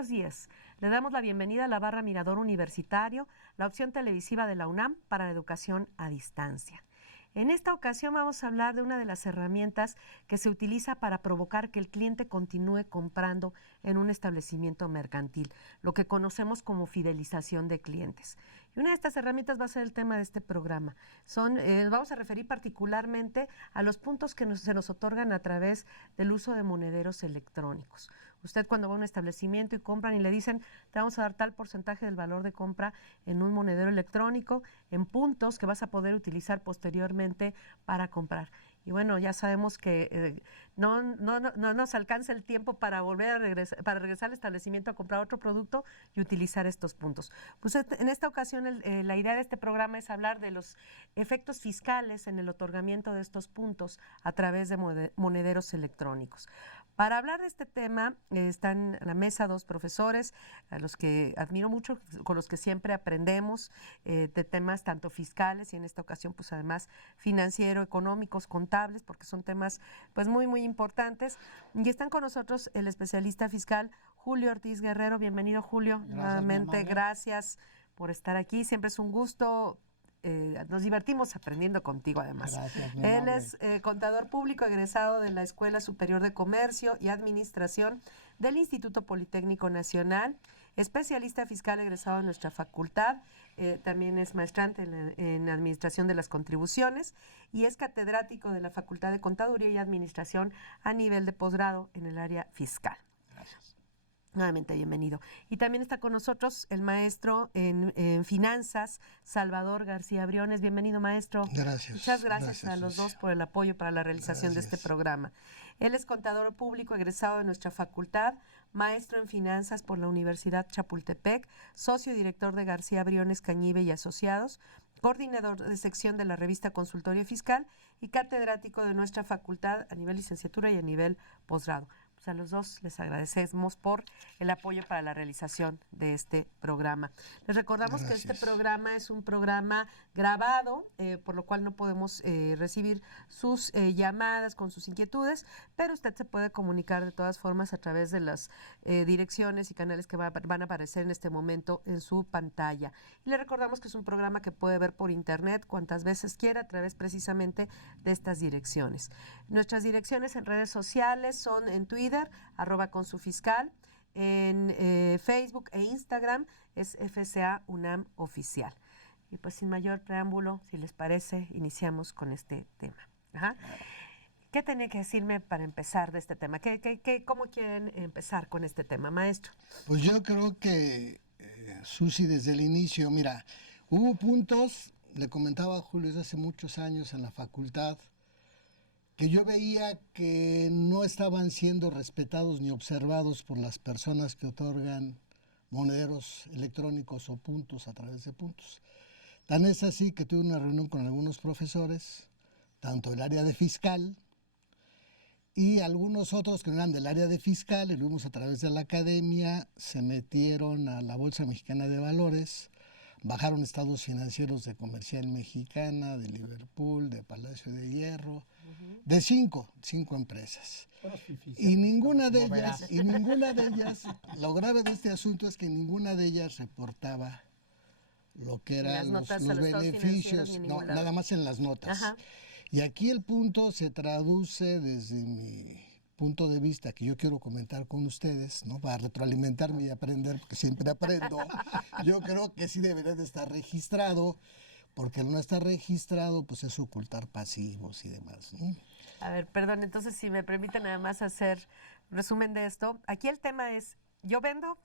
buenos días. Le damos la bienvenida a la barra Mirador Universitario, la opción televisiva de la UNAM para la educación a distancia. En esta ocasión vamos a hablar de una de las herramientas que se utiliza para provocar que el cliente continúe comprando en un establecimiento mercantil, lo que conocemos como fidelización de clientes. Y una de estas herramientas va a ser el tema de este programa. Vamos a referir particularmente a los puntos que se nos otorgan a través del uso de monederos electrónicos. Usted cuando va a un establecimiento y compran y le dicen, te vamos a dar tal porcentaje del valor de compra en un monedero electrónico, en puntos que vas a poder utilizar posteriormente para comprar. Y bueno, ya sabemos que no nos alcanza el tiempo para volver a regresar al establecimiento a comprar otro producto y utilizar estos puntos. Pues en esta ocasión la idea de este programa es hablar de los efectos fiscales en el otorgamiento de estos puntos a través de monederos electrónicos. Para hablar de este tema están en la mesa dos profesores, a los que admiro mucho, con los que siempre aprendemos de temas tanto fiscales y en esta ocasión pues además financiero, económicos, contables, porque son temas pues muy importantes. Y están con nosotros el especialista fiscal Julio Ortiz Guerrero. Bienvenido, Julio. Nuevamente, gracias por estar aquí. Siempre es un gusto. Nos divertimos aprendiendo contigo además. Gracias, Él es contador público egresado de la Escuela Superior de Comercio y Administración del Instituto Politécnico Nacional, especialista fiscal egresado de nuestra facultad, también es maestrante en Administración de las Contribuciones y es catedrático de la Facultad de Contaduría y Administración a nivel de posgrado en el área fiscal. Gracias. Nuevamente, bienvenido. Y también está con nosotros el maestro en finanzas, Salvador García Briones. Bienvenido, maestro. Gracias. Muchas gracias a los dos por el apoyo para la realización de este programa. Él es contador público egresado de nuestra facultad, maestro en finanzas por la Universidad Chapultepec, socio director de García Briones Cañive y Asociados, coordinador de sección de la revista Consultorio Fiscal y catedrático de nuestra facultad a nivel licenciatura y a nivel posgrado. Pues a los dos les agradecemos por el apoyo para la realización de este programa. Les recordamos que este programa es un programa grabado, por lo cual no podemos recibir sus llamadas con sus inquietudes, pero usted se puede comunicar de todas formas a través de las direcciones y canales que van a aparecer en este momento en su pantalla. Y le recordamos que es un programa que puede ver por internet cuantas veces quiera a través precisamente de estas direcciones. Nuestras direcciones en redes sociales son en Twitter, @consufiscal, en Facebook e Instagram es FCA UNAM Oficial. Y pues sin mayor preámbulo, si les parece, iniciamos con este tema. Ajá. ¿Qué tenía que decirme para empezar de este tema? ¿Cómo quieren empezar con este tema, maestro? Pues yo creo que, Susi, desde el inicio, mira, hubo puntos, le comentaba a Julio desde hace muchos años en la facultad, que yo veía que no estaban siendo respetados ni observados por las personas que otorgan monederos electrónicos o puntos a través de puntos. Tan es así que tuve una reunión con algunos profesores, tanto del área de fiscal y algunos otros que no eran del área de fiscal, y lo vimos a través de la academia, se metieron a la Bolsa Mexicana de Valores, bajaron estados financieros de Comercial Mexicana, de Liverpool, de Palacio de Hierro, de cinco empresas. Y ninguna de ellas, lo grave de este asunto es que ninguna de ellas reportaba lo que eran los beneficios, no, nada más en las notas. Ajá. Y aquí el punto se traduce desde mi punto de vista, que yo quiero comentar con ustedes, ¿no? Para retroalimentarme y aprender, porque siempre aprendo. Yo creo que sí debería de estar registrado, porque al no estar registrado, pues es ocultar pasivos y demás, ¿no? A ver, perdón, entonces si me permiten nada más hacer resumen de esto. Aquí el tema es, yo vendo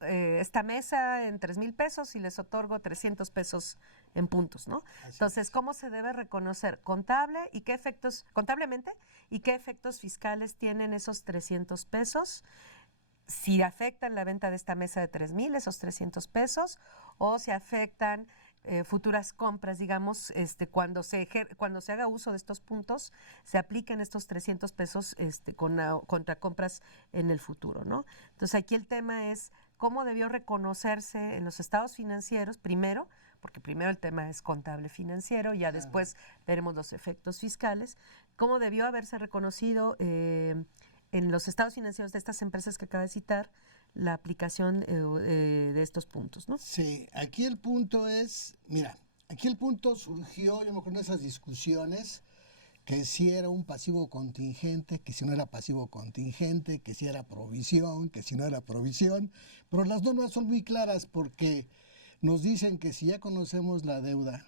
esta mesa en 3,000 pesos y les otorgo 300 pesos en puntos, ¿no? Entonces, ¿cómo se debe reconocer contablemente y qué efectos fiscales tienen esos 300 pesos? Si afectan la venta de esta mesa de 3,000, esos 300 pesos, o si afectan futuras compras, digamos, cuando se haga uso de estos puntos, se apliquen estos 300 pesos contra compras en el futuro, ¿no? Entonces, aquí el tema es cómo debió reconocerse en los estados financieros, primero, porque primero el tema es contable financiero, ya después veremos los efectos fiscales, cómo debió haberse reconocido en los estados financieros de estas empresas que acaba de citar, la aplicación de estos puntos, ¿no? Sí, aquí el punto es, mira, aquí el punto surgió, yo me acuerdo de esas discusiones, que si era un pasivo contingente, que si no era pasivo contingente, que si era provisión, que si no era provisión, pero las normas son muy claras porque nos dicen que si ya conocemos la deuda,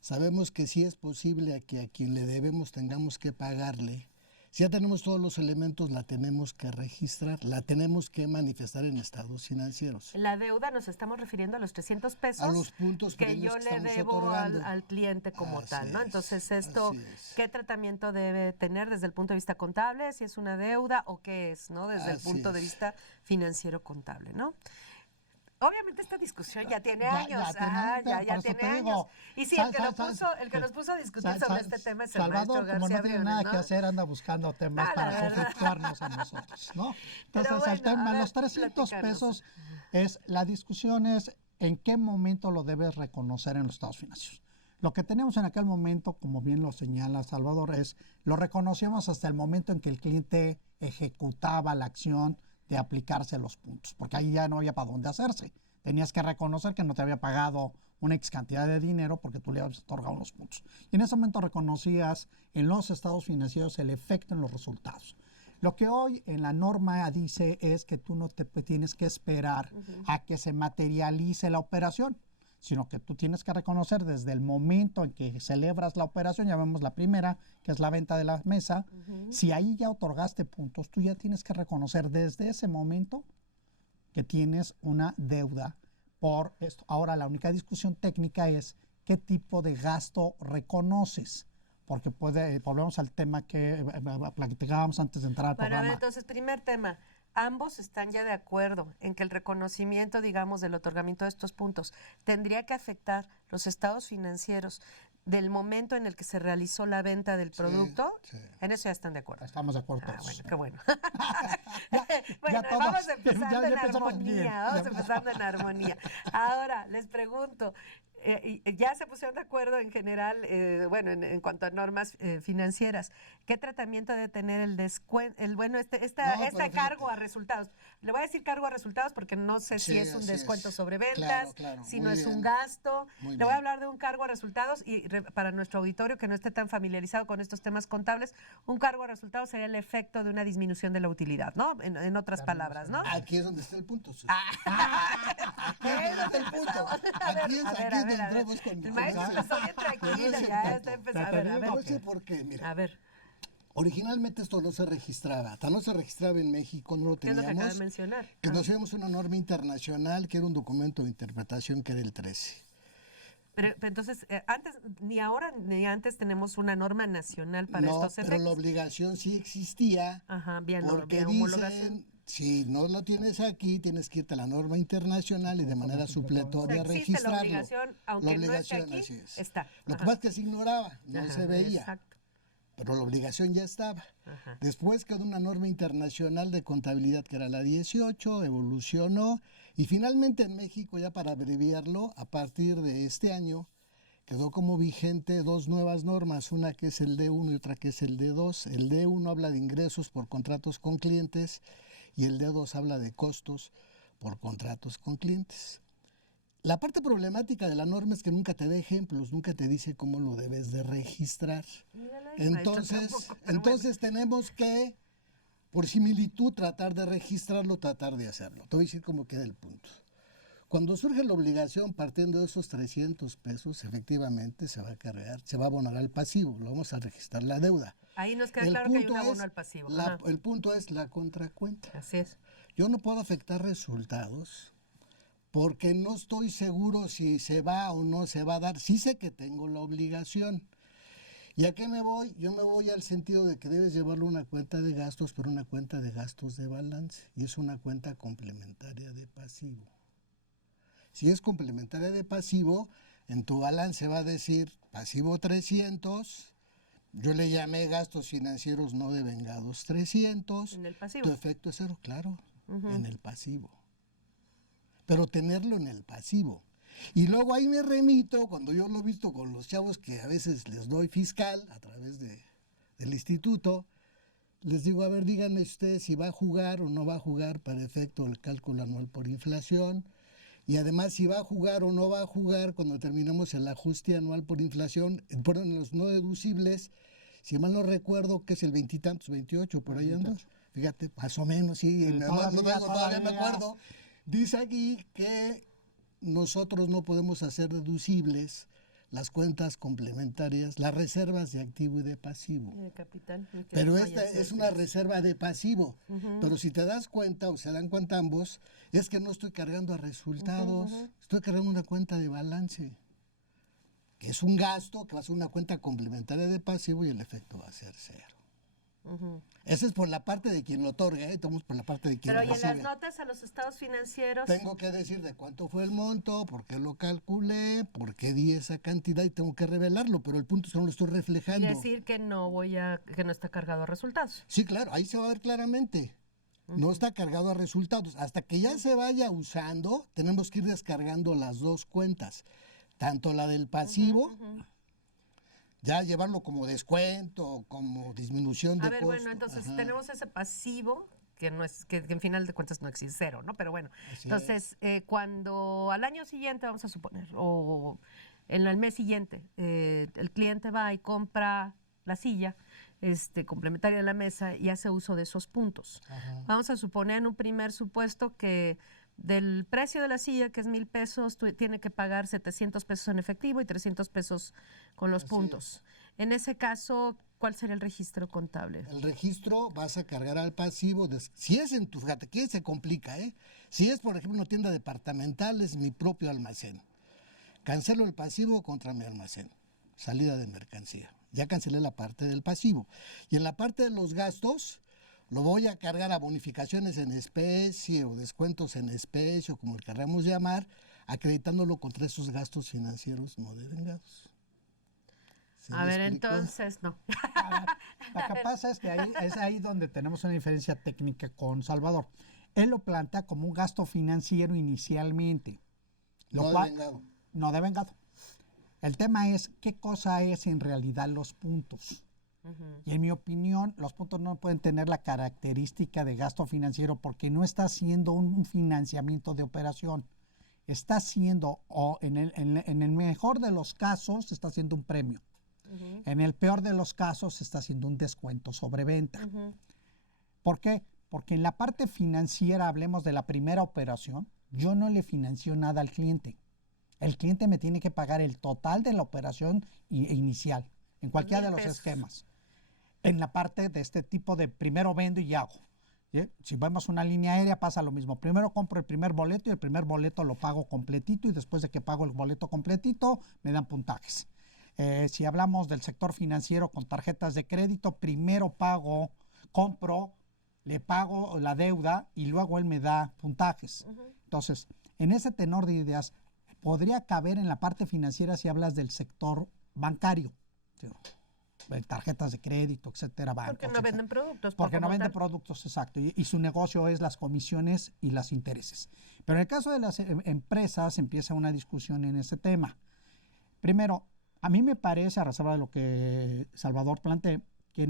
sabemos que sí es posible que a quien le debemos tengamos que pagarle. Si ya tenemos todos los elementos, la tenemos que registrar, la tenemos que manifestar en estados financieros. La deuda nos estamos refiriendo a los 300 pesos A los puntos que premios yo que le estamos debo otorgando. al cliente como Así tal, ¿no? es, Entonces, esto, así es. ¿qué tratamiento debe tener desde el punto de vista contable? Si es una deuda o qué es, ¿no? Desde el Así punto de es. vista financiero contable, ¿no? Obviamente esta discusión ya tiene Ya- años, ya tiene- ya por eso tiene te años. digo, Y sí, sal- el que sal- sal- el que nos puso a discutir Sal- sobre Sal- este tema es el Salvador, maestro como García no tiene Briones, nada ¿no? que hacer, anda buscando temas No, la para verdad. conflictuarnos a nosotros, ¿no? Pero Entonces, el bueno, a tema, ver, los 300 platícanos. pesos, la discusión es en qué momento lo debes reconocer en los estados financieros. Lo que tenemos en aquel momento, como bien lo señala Salvador, es lo reconocíamos hasta el momento en que el cliente ejecutaba la acción de aplicarse los puntos, porque ahí ya no había para dónde hacerse. Tenías que reconocer que no te había pagado una ex cantidad de dinero porque tú le habías otorgado los puntos. Y en ese momento reconocías en los estados financieros el efecto en los resultados. Lo que hoy en la norma dice es que tú no te tienes que esperar a que se materialice la operación, sino que tú tienes que reconocer desde el momento en que celebras la operación, ya vemos la primera, que es la venta de la mesa, si ahí ya otorgaste puntos, tú ya tienes que reconocer desde ese momento que tienes una deuda por esto. Ahora, la única discusión técnica es qué tipo de gasto reconoces, porque volvemos al tema que platicábamos antes de entrar al Bueno, a ver, programa. entonces, primer tema. Ambos están ya de acuerdo en que el reconocimiento, digamos, del otorgamiento de estos puntos tendría que afectar los estados financieros del momento en el que se realizó la venta del producto. sí. En eso ya están de acuerdo. Estamos de acuerdo Ah, todos. bueno, qué bueno. ya todos. Vamos empezando Ya en empezamos bien. armonía, vamos empezando en armonía. Ahora, les pregunto, ya se pusieron de acuerdo en general, bueno, en cuanto a normas financieras, ¿qué tratamiento debe tener el descuento, pero cargo a resultados? Le voy a decir cargo a resultados porque no sé si Sí, es un así descuento es. sobre ventas, Claro, claro, si muy no es un bien. gasto. Muy Le voy a bien. hablar de un cargo a resultados y para nuestro auditorio que no esté tan familiarizado con estos temas contables, un cargo a resultados sería el efecto de una disminución de la utilidad, ¿no? En otras palabras, ¿no? Aquí es donde está el punto, Susi. Aquí es donde está el punto. Aquí es donde entramos con el maestro ese- empezó bien con tranquilo, ese ya punto. está empezando. A ver, a Te voy a ver. decir por qué, mira. A ver, Originalmente esto no se registraba, hasta no se registraba en México, no lo ¿qué es lo que acabas teníamos. de mencionar? Que nos íbamos una norma internacional que era un documento de interpretación que era el 13. Pero entonces, antes, ni ahora ni antes tenemos una norma nacional para No, estos pero efectos. la obligación sí existía. Ajá, bien, Porque bien, homologación. dicen, si no lo tienes aquí, tienes que irte a la norma internacional y de manera supletoria O sea, existe la registrarlo. obligación, aunque no esté aquí, así es. está. Lo que Ajá. pasa es que se ignoraba, no Ajá, se veía, Exacto. pero la obligación ya estaba. Ajá. Después quedó una norma internacional de contabilidad que era la 18, evolucionó y finalmente en México, ya para abreviarlo, a partir de este año, quedó como vigente dos nuevas normas, una que es el D1 y otra que es el D2. El D1 habla de ingresos por contratos con clientes y el D2 habla de costos por contratos con clientes. La parte problemática de la norma es que nunca te da ejemplos, nunca te dice cómo lo debes de registrar. Mírala, el maestro Entonces, tampoco, pero entonces tenemos que, por similitud, tratar de registrarlo, tratar de hacerlo. Te voy a decir cómo queda el punto. Cuando surge la obligación, partiendo de esos 300 pesos, efectivamente se va a cargar, se va a abonar al pasivo, lo vamos a registrar la deuda. ahí nos queda El claro que hay un punto abono es al pasivo. la- Ajá. el punto es la contracuenta. Así es. Yo no puedo afectar resultados porque no estoy seguro si se va o no se va a dar. Sí sé que tengo la obligación. ¿Y a qué me voy? Yo me voy al sentido de que debes llevarlo una cuenta de gastos, pero una cuenta de gastos de balance. Y es una cuenta complementaria de pasivo. Si es complementaria de pasivo, en tu balance va a decir pasivo 300. Yo le llamé gastos financieros no devengados 300. En el pasivo. Tu efecto es cero, claro, en el pasivo. Pero tenerlo en el pasivo. Y luego ahí me remito, cuando yo lo he visto con los chavos que a veces les doy fiscal a través del instituto, les digo, a ver, díganme ustedes si va a jugar o no va a jugar para efecto del cálculo anual por inflación. Y además, si va a jugar o no va a jugar cuando terminemos el ajuste anual por inflación, ponen los no deducibles, si mal no recuerdo, que es el veintitantos, 28, por ahí anda. Fíjate, más o menos, sí, todavía me acuerdo. Dice aquí que nosotros no podemos hacer deducibles las cuentas complementarias, las reservas de activo y de pasivo. De capital. Pero esta es una reserva de pasivo. Pero si te das cuenta, o se dan cuenta ambos, es que no estoy cargando a resultados, estoy cargando una cuenta de balance, que es un gasto que va a ser una cuenta complementaria de pasivo y el efecto va a ser cero. Ese es por la parte de quien lo otorga, estamos por la parte de quien lo recibe. Pero y en las notas a los estados financieros... Tengo que decir de cuánto fue el monto, por qué lo calculé, por qué di esa cantidad y tengo que revelarlo, pero el punto es que no lo estoy reflejando. Y decir que que no está cargado a resultados. Sí, claro, ahí se va a ver claramente. No está cargado a resultados. Hasta que ya se vaya usando, tenemos que ir descargando las dos cuentas, tanto la del pasivo, ya llevarlo como descuento, como disminución de costo. Bueno, entonces tenemos ese pasivo, que no es, que en final de cuentas no existe cero, ¿no? Pero bueno, Así entonces cuando al año siguiente, vamos a suponer, o en el mes siguiente, el cliente va y compra la silla complementaria de la mesa y hace uso de esos puntos. Vamos a suponer en un primer supuesto que del precio de la silla, que es 1,000 pesos, tiene que pagar 700 pesos en efectivo y 300 pesos con los puntos. En ese caso, ¿cuál sería el registro contable? El registro vas a cargar al pasivo. Si es en tu, fíjate, que se complica, ¿eh? Si es, por ejemplo, una tienda departamental, es mi propio almacén. Cancelo el pasivo contra mi almacén. Salida de mercancía. Ya cancelé la parte del pasivo. Y en la parte de los gastos, lo voy a cargar a bonificaciones en especie o descuentos en especie o como le queramos llamar, acreditándolo contra esos gastos financieros no devengados. A ver, entonces, no. Lo que pasa es que es ahí donde tenemos una diferencia técnica con Salvador. Él lo plantea como un gasto financiero inicialmente. No devengado. No devengado. El tema es qué cosa es en realidad los puntos. Y en mi opinión, los puntos no pueden tener la característica de gasto financiero porque no está haciendo un financiamiento de operación. Está haciendo, o en el mejor de los casos, está haciendo un premio. En el peor de los casos, está haciendo un descuento sobre venta. ¿Por qué? Porque en la parte financiera, hablemos de la primera operación, yo no le financio nada al cliente. El cliente me tiene que pagar el total de la operación inicial, en cualquiera de los esquemas. En la parte de este tipo de primero vendo y hago. ¿Sí? Si vemos una línea aérea pasa lo mismo. Primero compro el primer boleto y el primer boleto lo pago completito y después de que pago el boleto completito me dan puntajes. Si hablamos del sector financiero con tarjetas de crédito, primero compro, le pago la deuda y luego él me da puntajes. Entonces, en ese tenor de ideas, podría caber en la parte financiera si hablas del sector bancario. ¿Sí? Tarjetas de crédito, etcétera, bancos. Porque no venden productos. Porque no venden productos, exacto. Y su negocio es las comisiones y los intereses. Pero en el caso de las empresas empieza una discusión en ese tema. Primero, a mí me parece, a reserva de lo que Salvador plantea, que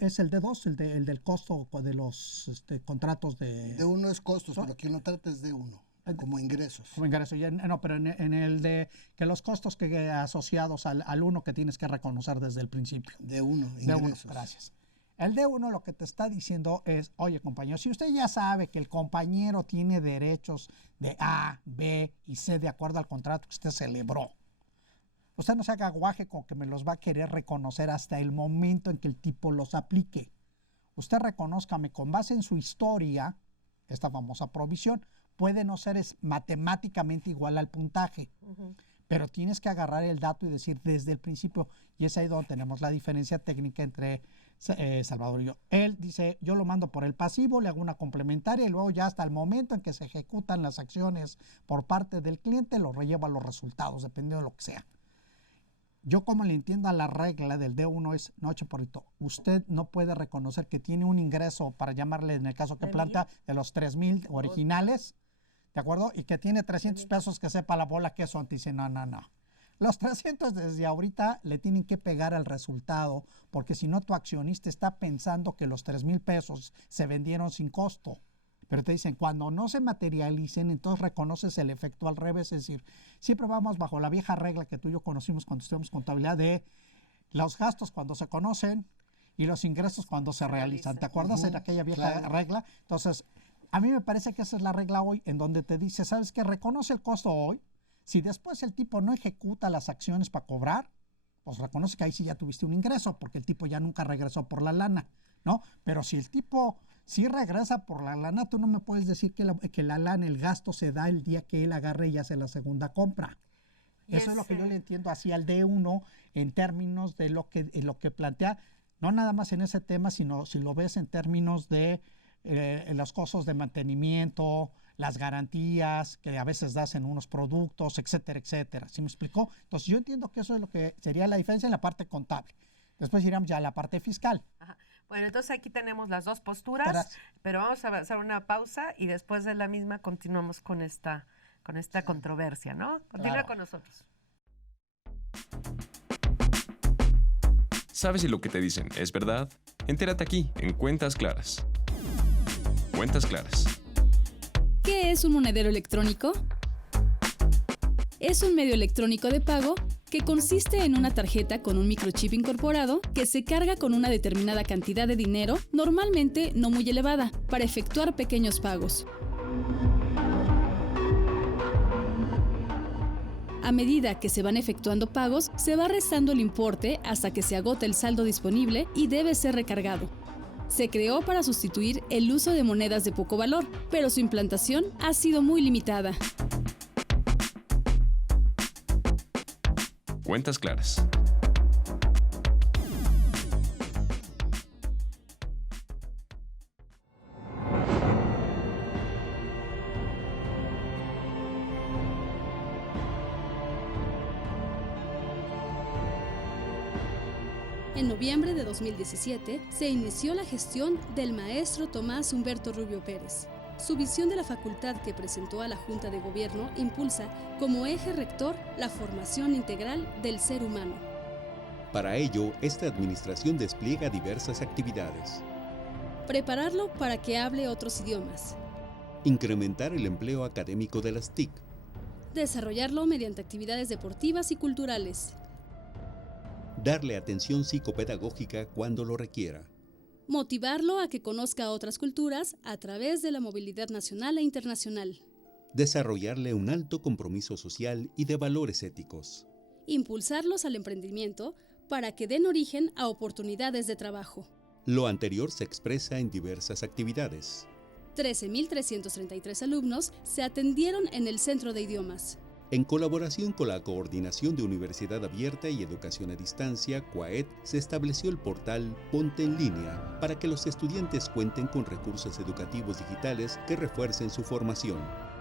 es el D2, el del costo de los contratos de... D1 es costos, pero quien lo trata es D1. Como ingresos. Como ingresos. No, pero en el de que los costos que asociados al uno que tienes que reconocer desde el principio. D1, ingresos. D1, gracias. El D1 lo que te está diciendo es, oye compañero, si usted ya sabe que el compañero tiene derechos de A, B y C de acuerdo al contrato que usted celebró, usted no se haga guaje con que me los va a querer reconocer hasta el momento en que el tipo los aplique. Usted reconózcame con base en su historia esta famosa provisión. Puede no ser matemáticamente igual al puntaje, pero tienes que agarrar el dato y decir desde el principio, y es ahí donde tenemos la diferencia técnica entre Salvador y yo. Él dice, yo lo mando por el pasivo, le hago una complementaria y luego ya hasta el momento en que se ejecutan las acciones por parte del cliente, lo relleva a los resultados, dependiendo de lo que sea. Yo como le entiendo a la regla del D1 es, no, chaparrito, usted no puede reconocer que tiene un ingreso, para llamarle en el caso que plantea, de los 3,000 originales, ¿de acuerdo? Y que tiene 300 pesos que sepa la bola que son. Te dice, no. Los 300 desde ahorita le tienen que pegar al resultado, porque si no tu accionista está pensando que los 3,000 pesos se vendieron sin costo. Pero te dicen, cuando no se materialicen, entonces reconoces el efecto al revés. Es decir, siempre vamos bajo la vieja regla que tú y yo conocimos cuando estudiamos contabilidad de los gastos cuando se conocen y los ingresos cuando se realizan. ¿Te acuerdas de aquella vieja regla? Entonces, a mí me parece que esa es la regla hoy, en donde te dice, ¿sabes qué? Reconoce el costo hoy. Si después el tipo no ejecuta las acciones para cobrar, pues reconoce que ahí sí ya tuviste un ingreso, porque el tipo ya nunca regresó por la lana, ¿no? Pero si el tipo sí regresa por la lana, tú no me puedes decir que la lana, el gasto se da el día que él agarre y hace la segunda compra. Eso es lo que yo le entiendo así al D1 en términos de lo que plantea, no nada más en ese tema, sino si lo ves en términos de los costos de mantenimiento, las garantías que a veces das en unos productos, etcétera, etcétera. ¿Sí me explicó? Entonces yo entiendo que eso es lo que sería la diferencia en la parte contable. Después iríamos ya a la parte fiscal. Ajá. Bueno, entonces aquí tenemos las dos posturas, pero vamos a hacer una pausa y después de la misma continuamos con esta controversia, ¿no? Continúa con nosotros. ¿Sabes si lo que te dicen es verdad? Entérate aquí, en Cuentas Claras. Cuentas Claras. ¿Qué es un monedero electrónico? Es un medio electrónico de pago que consiste en una tarjeta con un microchip incorporado que se carga con una determinada cantidad de dinero, normalmente no muy elevada, para efectuar pequeños pagos. A medida que se van efectuando pagos, se va restando el importe hasta que se agota el saldo disponible y debe ser recargado. Se creó para sustituir el uso de monedas de poco valor, pero su implantación ha sido muy limitada. Cuentas Claras. En noviembre de 2017 se inició la gestión del maestro Tomás Humberto Rubio Pérez. Su visión de la facultad que presentó a la Junta de Gobierno impulsa como eje rector la formación integral del ser humano. Para ello, esta administración despliega diversas actividades. Prepararlo para que hable otros idiomas. Incrementar el empleo académico de las TIC. Desarrollarlo mediante actividades deportivas y culturales. Darle atención psicopedagógica cuando lo requiera. Motivarlo a que conozca otras culturas a través de la movilidad nacional e internacional. Desarrollarle un alto compromiso social y de valores éticos. Impulsarlos al emprendimiento para que den origen a oportunidades de trabajo. Lo anterior se expresa en diversas actividades. 13.333 alumnos se atendieron en el Centro de Idiomas. En colaboración con la Coordinación de Universidad Abierta y Educación a Distancia, CUAED, se estableció el portal Ponte en Línea para que los estudiantes cuenten con recursos educativos digitales que refuercen su formación.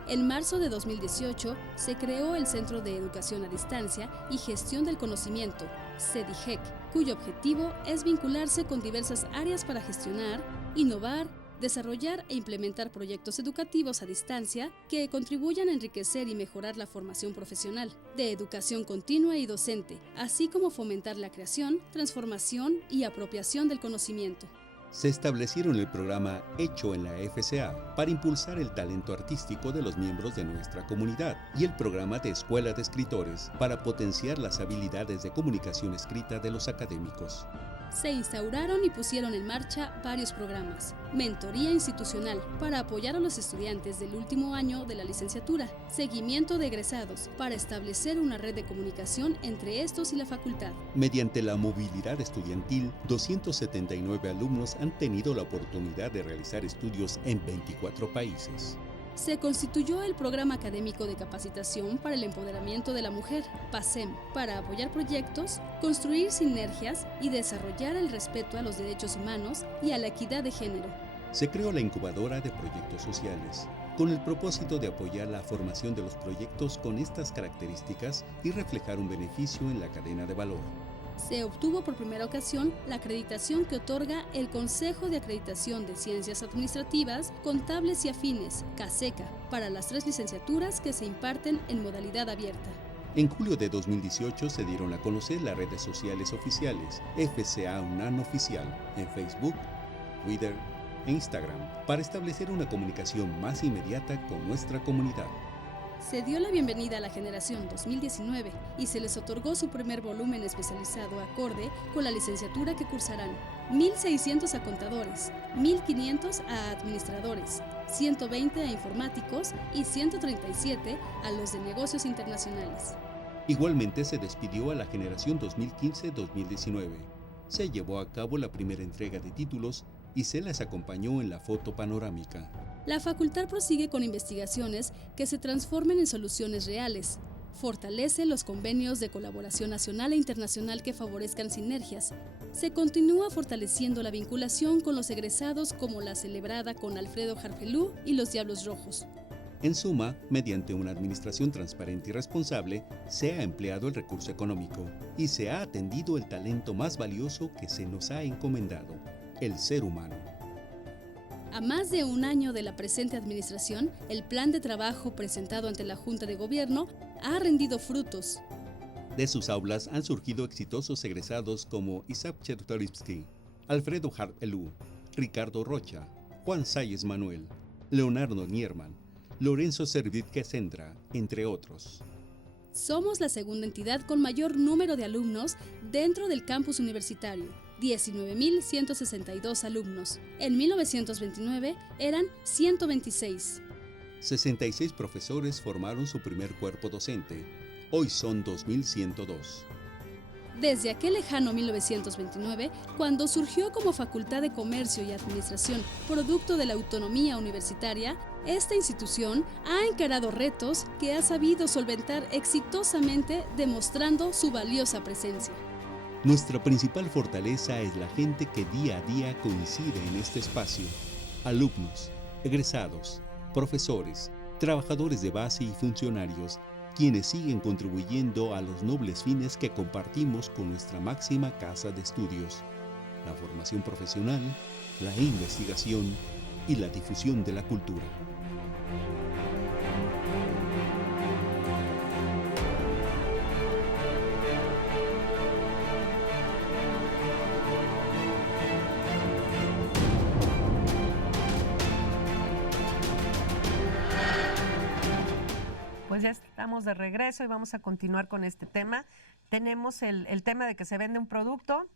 En marzo de 2018 se creó el Centro de Educación a Distancia y Gestión del Conocimiento, CEDIGEC, cuyo objetivo es vincularse con diversas áreas para gestionar, innovar, desarrollar e implementar proyectos educativos a distancia que contribuyan a enriquecer y mejorar la formación profesional, de educación continua y docente, así como fomentar la creación, transformación y apropiación del conocimiento. Se establecieron el programa Hecho en la FCA para impulsar el talento artístico de los miembros de nuestra comunidad y el programa de Escuela de Escritores para potenciar las habilidades de comunicación escrita de los académicos. Se instauraron y pusieron en marcha varios programas. Mentoría institucional para apoyar a los estudiantes del último año de la licenciatura. Seguimiento de egresados para establecer una red de comunicación entre estos y la facultad. Mediante la movilidad estudiantil, 279 alumnos han tenido la oportunidad de realizar estudios en 24 países. Se constituyó el Programa Académico de Capacitación para el Empoderamiento de la Mujer, PACEM, para apoyar proyectos, construir sinergias y desarrollar el respeto a los derechos humanos y a la equidad de género. Se creó la incubadora de proyectos sociales, con el propósito de apoyar la formación de los proyectos con estas características y reflejar un beneficio en la cadena de valor. Se obtuvo por primera ocasión la acreditación que otorga el Consejo de Acreditación de Ciencias Administrativas, Contables y Afines, CACECA, para las 3 licenciaturas que se imparten en modalidad abierta. En julio de 2018 se dieron a conocer las redes sociales oficiales FCA UNAM Oficial en Facebook, Twitter e Instagram para establecer una comunicación más inmediata con nuestra comunidad. Se dio la bienvenida a la generación 2019 y se les otorgó su primer volumen especializado acorde con la licenciatura que cursarán 1.600 a contadores, 1.500 a administradores, 120 a informáticos y 137 a los de negocios internacionales. Igualmente se despidió a la generación 2015-2019. Se llevó a cabo la primera entrega de títulos y se les acompañó en la foto panorámica. La facultad prosigue con investigaciones que se transformen en soluciones reales. Fortalece los convenios de colaboración nacional e internacional que favorezcan sinergias. Se continúa fortaleciendo la vinculación con los egresados como la celebrada con Alfredo Harpelú y los Diablos Rojos. En suma, mediante una administración transparente y responsable, se ha empleado el recurso económico y se ha atendido el talento más valioso que se nos ha encomendado, el ser humano. A más de un año de la presente administración, el plan de trabajo presentado ante la Junta de Gobierno ha rendido frutos. De sus aulas han surgido exitosos egresados como Isaac Chertorivsky, Alfredo Harpelú, Ricardo Rocha, Juan Sáez Manuel, Leonardo Nierman, Lorenzo Servitje Sendra, entre otros. Somos la segunda entidad con mayor número de alumnos dentro del campus universitario, 19.162 alumnos. En 1929 eran 126. 66 profesores formaron su primer cuerpo docente. Hoy son 2.102. Desde aquel lejano 1929, cuando surgió como Facultad de Comercio y Administración, producto de la autonomía universitaria, esta institución ha encarado retos que ha sabido solventar exitosamente, demostrando su valiosa presencia. Nuestra principal fortaleza es la gente que día a día coincide en este espacio. Alumnos, egresados, profesores, trabajadores de base y funcionarios, quienes siguen contribuyendo a los nobles fines que compartimos con nuestra máxima casa de estudios: la formación profesional, la investigación y la difusión de la cultura. Pues ya estamos de regreso y vamos a continuar con este tema. Tenemos el tema de que se vende un producto,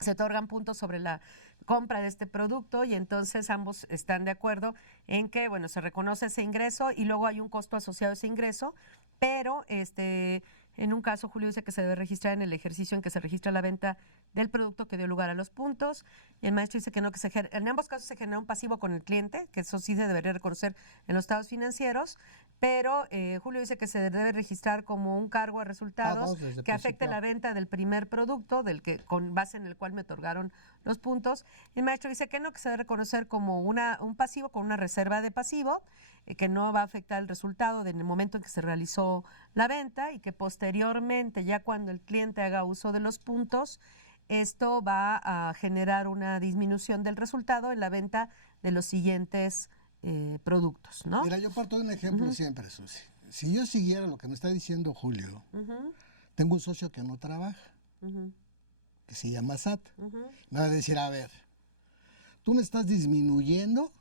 se otorgan puntos sobre la compra de este producto y entonces ambos están de acuerdo en que, bueno, se reconoce ese ingreso y luego hay un costo asociado a ese ingreso, pero en un caso, Julio dice que se debe registrar en el ejercicio en que se registra la venta del producto que dio lugar a los puntos, y el maestro dice que no, en ambos casos se genera un pasivo con el cliente, que eso sí se debería reconocer en los estados financieros, pero Julio dice que se debe registrar como un cargo a resultados que afecte la venta del primer producto, con base en el cual me otorgaron los puntos. El maestro dice que no, que se debe reconocer como un pasivo con una reserva de pasivo, que no va a afectar el resultado en el momento en que se realizó la venta y que posteriormente, ya cuando el cliente haga uso de los puntos, esto va a generar una disminución del resultado en la venta de los siguientes productos, ¿no? Mira, yo parto de un ejemplo siempre, Susi. Si yo siguiera lo que me está diciendo Julio, tengo un socio que no trabaja, que se llama SAT. Me va a decir, a ver, tú me estás disminuyendo,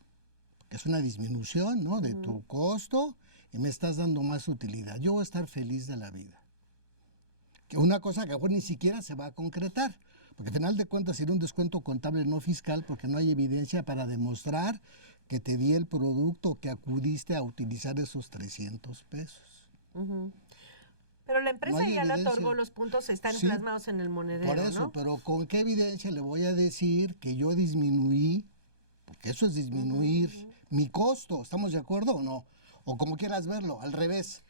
que es una disminución, ¿no?, de tu costo, y me estás dando más utilidad. Yo voy a estar feliz de la vida. Que una cosa que a lo mejor ni siquiera se va a concretar, porque al final de cuentas sería un descuento contable no fiscal, porque no hay evidencia para demostrar que te di el producto, que acudiste a utilizar esos 300 pesos. Pero la empresa ya le otorgó los puntos, están plasmados en el monedero, por eso, ¿no? pero ¿con qué evidencia le voy a decir que yo disminuí? Porque eso es disminuir mi costo, ¿estamos de acuerdo o no? O como quieras verlo, al revés.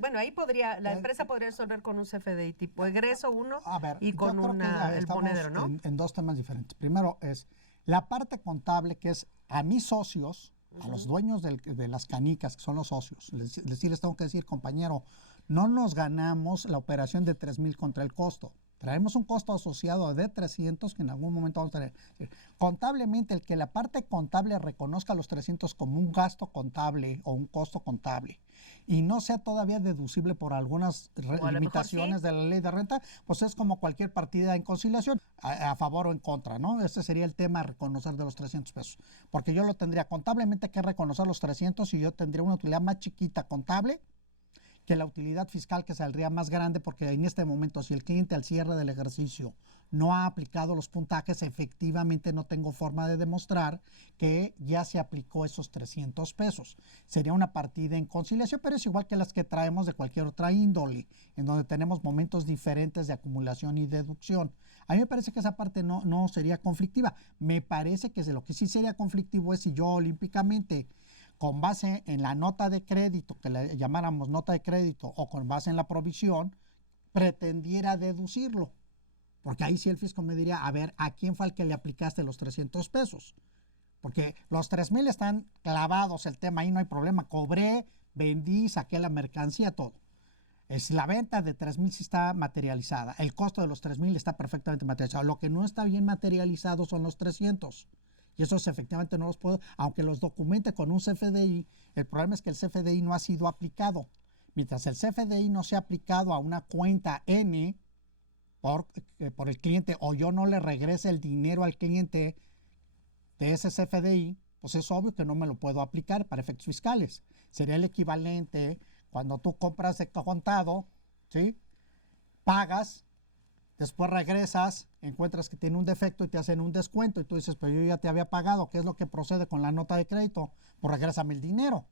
Bueno, ahí la empresa podría resolver con un CFDI tipo egreso y con el monedero, ¿no? En dos temas diferentes. Primero es la parte contable, que es a mis socios, a los dueños de las canicas, les tengo que decir, compañero, no nos ganamos la operación de 3,000 contra el costo. Traemos un costo asociado de 300 que en algún momento vamos a tener. Contablemente, el que la parte contable reconozca los 300 como un gasto contable o un costo contable y no sea todavía deducible por algunas limitaciones de la ley de renta, pues es como cualquier partida en conciliación, a favor o en contra, ¿no? Este sería el tema a reconocer de los 300 pesos. Porque yo lo tendría contablemente que reconocer los 300 y yo tendría una utilidad más chiquita contable que la utilidad fiscal, que saldría más grande, porque en este momento, si el cliente al cierre del ejercicio no ha aplicado los puntajes, efectivamente no tengo forma de demostrar que ya se aplicó esos 300 pesos. Sería una partida en conciliación, pero es igual que las que traemos de cualquier otra índole, en donde tenemos momentos diferentes de acumulación y deducción. A mí me parece que esa parte no sería conflictiva. Me parece que lo que sí sería conflictivo es si yo olímpicamente, con base en la nota de crédito, que le llamáramos nota de crédito, o con base en la provisión, pretendiera deducirlo. Porque ahí sí el fisco me diría, a ver, ¿a quién fue al que le aplicaste los 300 pesos? Porque los 3,000 están clavados, el tema ahí no hay problema. Cobré, vendí, saqué la mercancía, todo. Es la venta de 3,000 sí está materializada. El costo de los 3,000 está perfectamente materializado. Lo que no está bien materializado son los 300. Y esos efectivamente no los puedo, aunque los documente con un CFDI, el problema es que el CFDI no ha sido aplicado. Mientras el CFDI no sea aplicado a una cuenta N por el cliente, o yo no le regrese el dinero al cliente de ese CFDI, pues es obvio que no me lo puedo aplicar para efectos fiscales. Sería el equivalente cuando tú compras de contado, ¿sí? Pagas, después regresas, encuentras que tiene un defecto y te hacen un descuento y tú dices, pero yo ya te había pagado, ¿qué es lo que procede con la nota de crédito? Pues regrésame el dinero.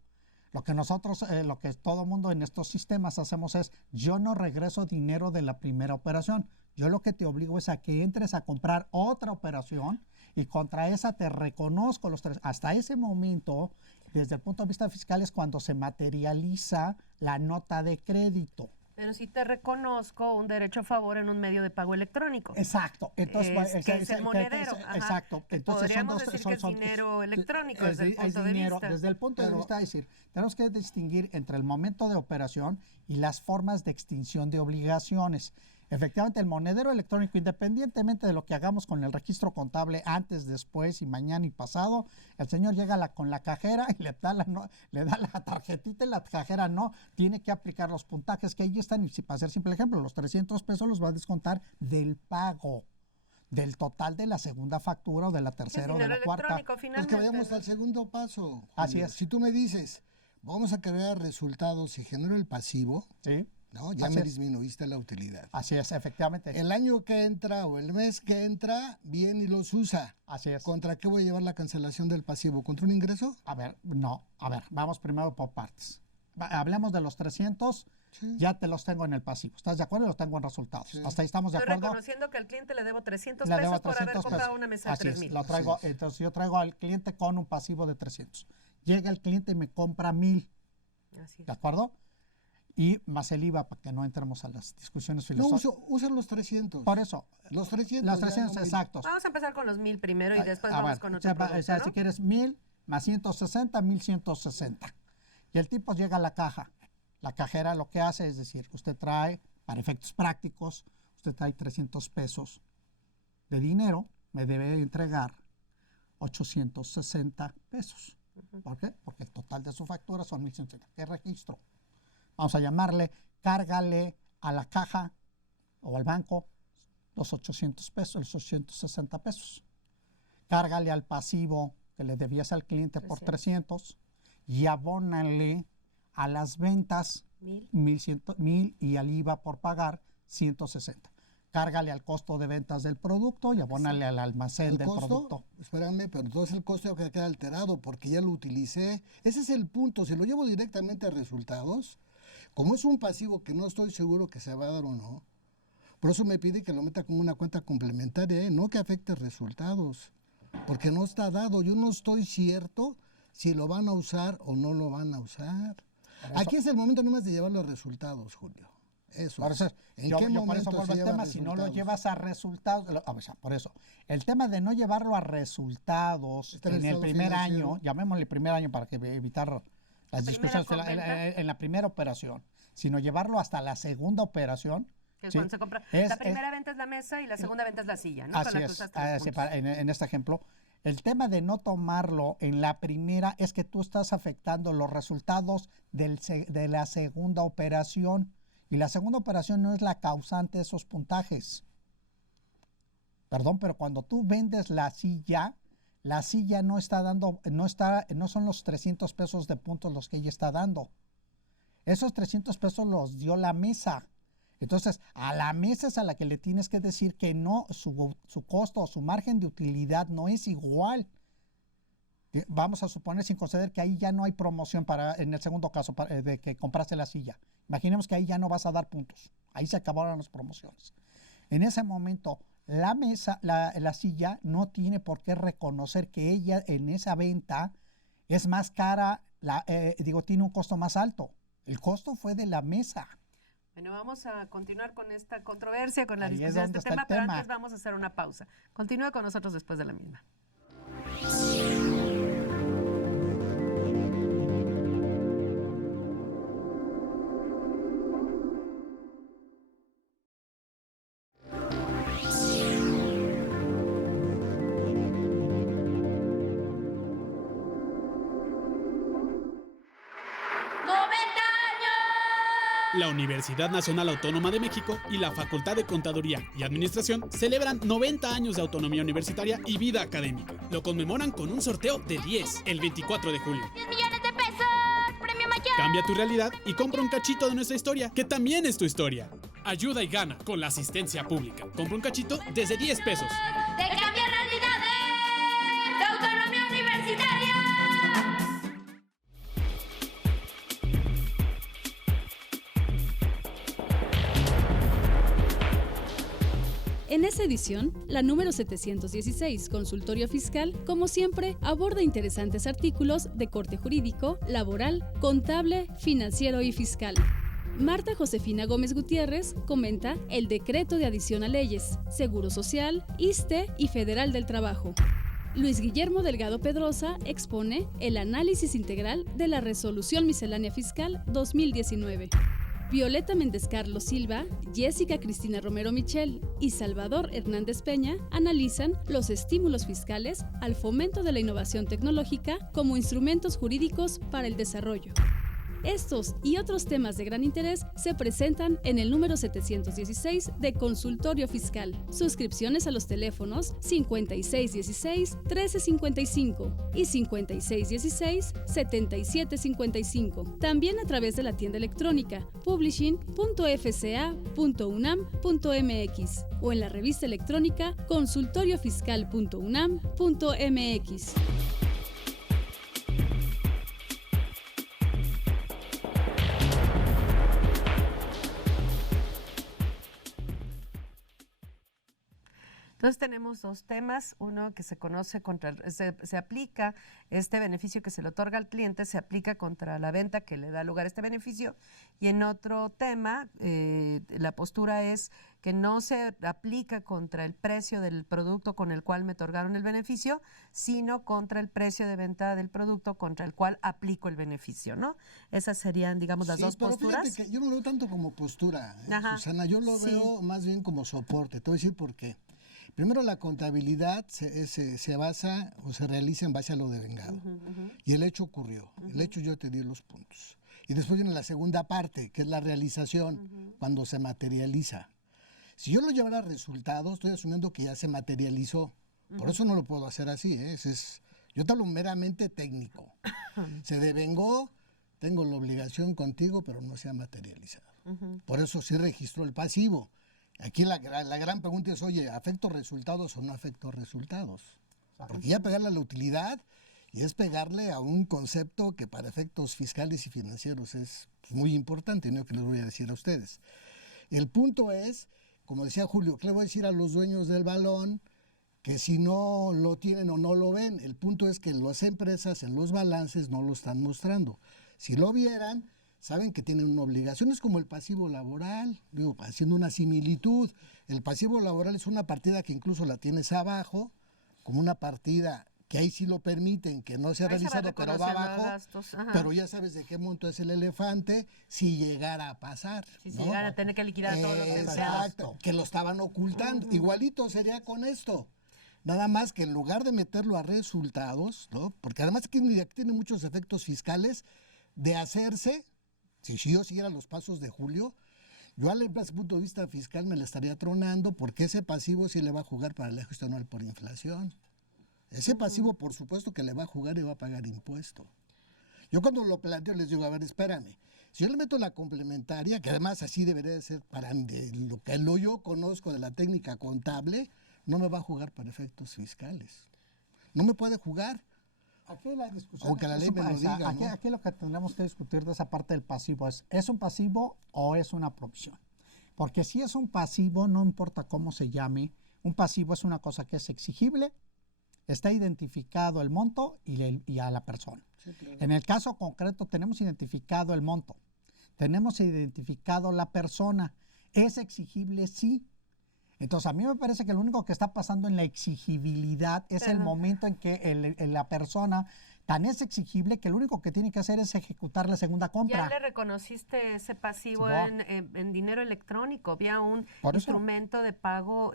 Lo que nosotros, lo que todo mundo en estos sistemas hacemos es, yo no regreso dinero de la primera operación. Yo lo que te obligo es a que entres a comprar otra operación y contra esa te reconozco los 3. Hasta ese momento, desde el punto de vista fiscal, es cuando se materializa la nota de crédito. Pero si te reconozco un derecho a favor en un medio de pago electrónico. Exacto. Entonces, que es el monedero. Exacto. Entonces podríamos decir que es dinero electrónico desde el punto de vista. Desde el punto de vista, es decir, tenemos que distinguir entre el momento de operación y las formas de extinción de obligaciones. Efectivamente, el monedero electrónico, independientemente de lo que hagamos con el registro contable antes, después y mañana y pasado, el señor llega con la cajera y le da la tarjetita y la cajera no, tiene que aplicar los puntajes que ahí están. Y para hacer simple ejemplo, los 300 pesos los va a descontar del pago, del total de la segunda factura o de la tercera o de la cuarta. Es que vayamos al segundo paso, Julio. Así es. Si tú me dices, vamos a crear resultados y genero el pasivo, sí, ¿no? Ya me disminuiste la utilidad. Así es, efectivamente. El año que entra o el mes que entra, viene y los usa. Así es. ¿Contra qué voy a llevar la cancelación del pasivo? ¿Contra un ingreso? A ver, no. A ver, vamos primero por partes. Hablemos de los 300, sí. Ya te los tengo en el pasivo. ¿Estás de acuerdo? Los tengo en resultados. Sí. Hasta ahí estamos de acuerdo. Estoy reconociendo que al cliente le debo 300 pesos por haber comprado una mesa de 3,000. Lo traigo, entonces yo traigo al cliente con un pasivo de 300. Llega el cliente y me compra 1,000. Así es. ¿De acuerdo? Y más el IVA, para que no entremos a las discusiones filosóficas. No, usa los 300. Por eso. Los 300. Los 300 exactos. Vamos a empezar con los 1,000 primero y después vamos con otro producto, o sea, ¿no? Si quieres 1,000 más 160, 1,160. Y el tipo llega a la caja. La cajera lo que hace es decir, usted trae, para efectos prácticos, usted trae 300 pesos de dinero, me debe entregar 860 pesos. ¿Por qué? Porque el total de su factura son 1,160. ¿Qué registro? Vamos a llamarle, cárgale a la caja o al banco los 800 pesos, los 860 pesos. Cárgale al pasivo que le debías al cliente por 300 y abónale a las ventas 1,000 y al IVA por pagar 160. Cárgale al costo de ventas del producto y abónale al almacén del producto. Espérame, pero entonces el costo queda alterado porque ya lo utilicé. Ese es el punto. Si lo llevo directamente a resultados, como es un pasivo que no estoy seguro que se va a dar o no, por eso me pide que lo meta como una cuenta complementaria, no que afecte resultados, porque no está dado. Yo no estoy cierto si lo van a usar o no lo van a usar. Aquí es el momento nomás de llevarlo a resultados, Julio. Eso. Por eso, ¿En qué momento por eso vuelvo al tema, si no lo llevas a resultados, por eso, el tema de no llevarlo a resultados en el primer año, llamémosle primer año para que evitar las discusiones en la primera operación, sino llevarlo hasta la segunda operación. Que es cuando se compra. La primera venta es la mesa y la segunda venta es la silla, ¿no? Así es, en este ejemplo. El tema de no tomarlo en la primera es que tú estás afectando los resultados de la segunda operación. Y la segunda operación no es la causante de esos puntajes. Perdón, pero cuando tú vendes la silla no está dando, no son los 300 pesos de puntos los que ella está dando. Esos 300 pesos los dio la mesa. Entonces, a la mesa es a la que le tienes que decir que no, su costo o su margen de utilidad no es igual. Vamos a suponer, sin conceder, que ahí ya no hay promoción en el segundo caso de que compraste la silla. Imaginemos que ahí ya no vas a dar puntos. Ahí se acabaron las promociones. En ese momento, la mesa, la silla no tiene por qué reconocer que ella en esa venta es más cara, tiene un costo más alto. El costo fue de la mesa. Bueno, vamos a continuar con esta controversia, con la Ahí es discusión de donde este está tema, el pero tema. antes vamos a hacer una pausa. Continúa con nosotros después de la misma. La Universidad Nacional Autónoma de México y la Facultad de Contaduría y Administración celebran 90 años de autonomía universitaria y vida académica. Lo conmemoran con un sorteo de 10 el 24 de julio. 10 millones de pesos, premio mayor. Cambia tu realidad y compra un cachito de nuestra historia, que también es tu historia. Ayuda y gana con la asistencia pública. Compra un cachito desde 10 pesos. De cambiar realidades, de autonomía universitaria. En esta edición, la número 716, Consultorio Fiscal, como siempre, aborda interesantes artículos de corte jurídico, laboral, contable, financiero y fiscal. Marta Josefina Gómez Gutiérrez comenta el decreto de adición a leyes, Seguro Social, ISSSTE y Federal del Trabajo. Luis Guillermo Delgado Pedrosa expone el análisis integral de la Resolución Miscelánea Fiscal 2019. Violeta Méndez Carlos Silva, Jessica Cristina Romero Michel y Salvador Hernández Peña analizan los estímulos fiscales al fomento de la innovación tecnológica como instrumentos jurídicos para el desarrollo. Estos y otros temas de gran interés se presentan en el número 716 de Consultorio Fiscal. Suscripciones a los teléfonos 5616-1355 y 5616-7755. También a través de la tienda electrónica publishing.fca.unam.mx o en la revista electrónica consultoriofiscal.unam.mx. Entonces tenemos dos temas, uno que se conoce se aplica este beneficio que se le otorga al cliente, se aplica contra la venta que le da lugar a este beneficio, y en otro tema la postura es que no se aplica contra el precio del producto con el cual me otorgaron el beneficio, sino contra el precio de venta del producto contra el cual aplico el beneficio, ¿no? Esas serían, digamos, las dos posturas. Fíjate que yo no lo veo tanto como postura, Susana, yo lo veo más bien como soporte. Te voy a decir por qué. Primero, la contabilidad se basa o se realiza en base a lo devengado. Y el hecho ocurrió. El hecho, yo te di los puntos. Y después viene la segunda parte, que es la realización, cuando se materializa. Si yo lo llevara a resultados, estoy asumiendo que ya se materializó. Por eso no lo puedo hacer así. Yo te hablo meramente técnico. Se devengó, tengo la obligación contigo, pero no se ha materializado. Por eso sí registró el pasivo. Aquí la gran pregunta es, oye, ¿afecto resultados o no afecto resultados? Porque ya pegarle a la utilidad y es pegarle a un concepto que para efectos fiscales y financieros es muy importante, no que les voy a decir a ustedes. El punto es, como decía Julio, ¿qué le voy a decir a los dueños del balón? Que si no lo tienen o no lo ven. El punto es que las empresas en los balances no lo están mostrando. Si lo vieran, saben que tienen una obligación. Es como el pasivo laboral, digo, haciendo una similitud. El pasivo laboral es una partida que incluso la tienes abajo, como una partida que ahí sí lo permiten, que no se ha realizado, pero va abajo, pero ya sabes de qué monto es el elefante, si llegara a pasar. Si llegara a tener que liquidar a todos los empleados. Exacto, que lo estaban ocultando. Igualito sería con esto. Nada más que en lugar de meterlo a resultados, ¿no? Porque además aquí tiene muchos efectos fiscales de hacerse, si yo siguiera los pasos de Julio, yo desde el punto de vista fiscal me la estaría tronando porque ese pasivo sí le va a jugar para la gestión anual por inflación. Ese pasivo, por supuesto que le va a jugar y va a pagar impuesto. Yo cuando lo planteo les digo, a ver, espérame. Si yo le meto la complementaria, que además así debería de ser para lo que yo conozco de la técnica contable, no me va a jugar para efectos fiscales. No me puede jugar. Aquí la discusión, Aunque la ley me lo diga, ¿no? aquí lo que tendremos que discutir de esa parte del pasivo es un pasivo o es una provisión? Porque si es un pasivo, no importa cómo se llame, un pasivo es una cosa que es exigible, está identificado el monto y a la persona. Sí, claro. En el caso concreto tenemos identificado el monto, tenemos identificado la persona, ¿es exigible? Sí. Entonces, a mí me parece que lo único que está pasando en la exigibilidad es el momento en que la persona tan es exigible que lo único que tiene que hacer es ejecutar la segunda compra. Ya le reconociste ese pasivo en dinero electrónico, vía un instrumento de pago